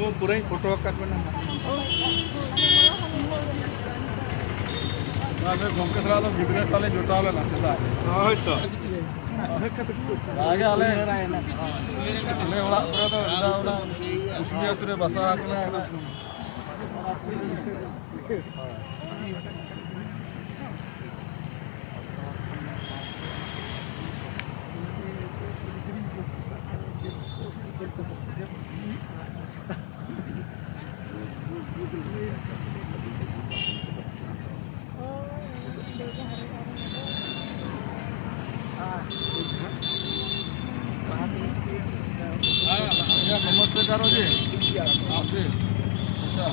वो पूरा ही फोटो काट बना गमके सला तो गिदरे साले जोटा वाला ना सीधा हां तो आगे आले ओड़ा पूरा तो दावना उसमें तुरे बसा कना नमस्ते करो जी आप भी ऐसा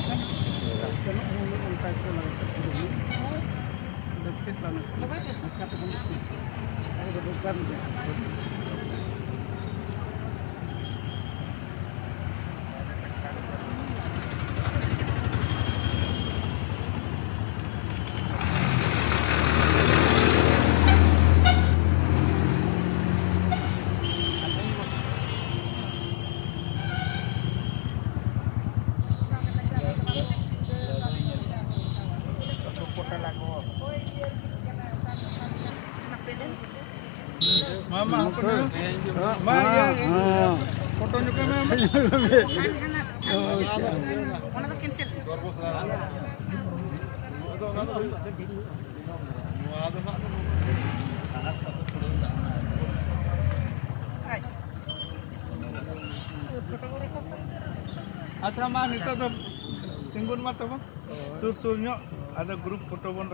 Mama, Ma ya, foto juga mama. Mana tu cancel. Acha ma nito tu tinggun mata bang. Sur-surnya ada grup foto bon.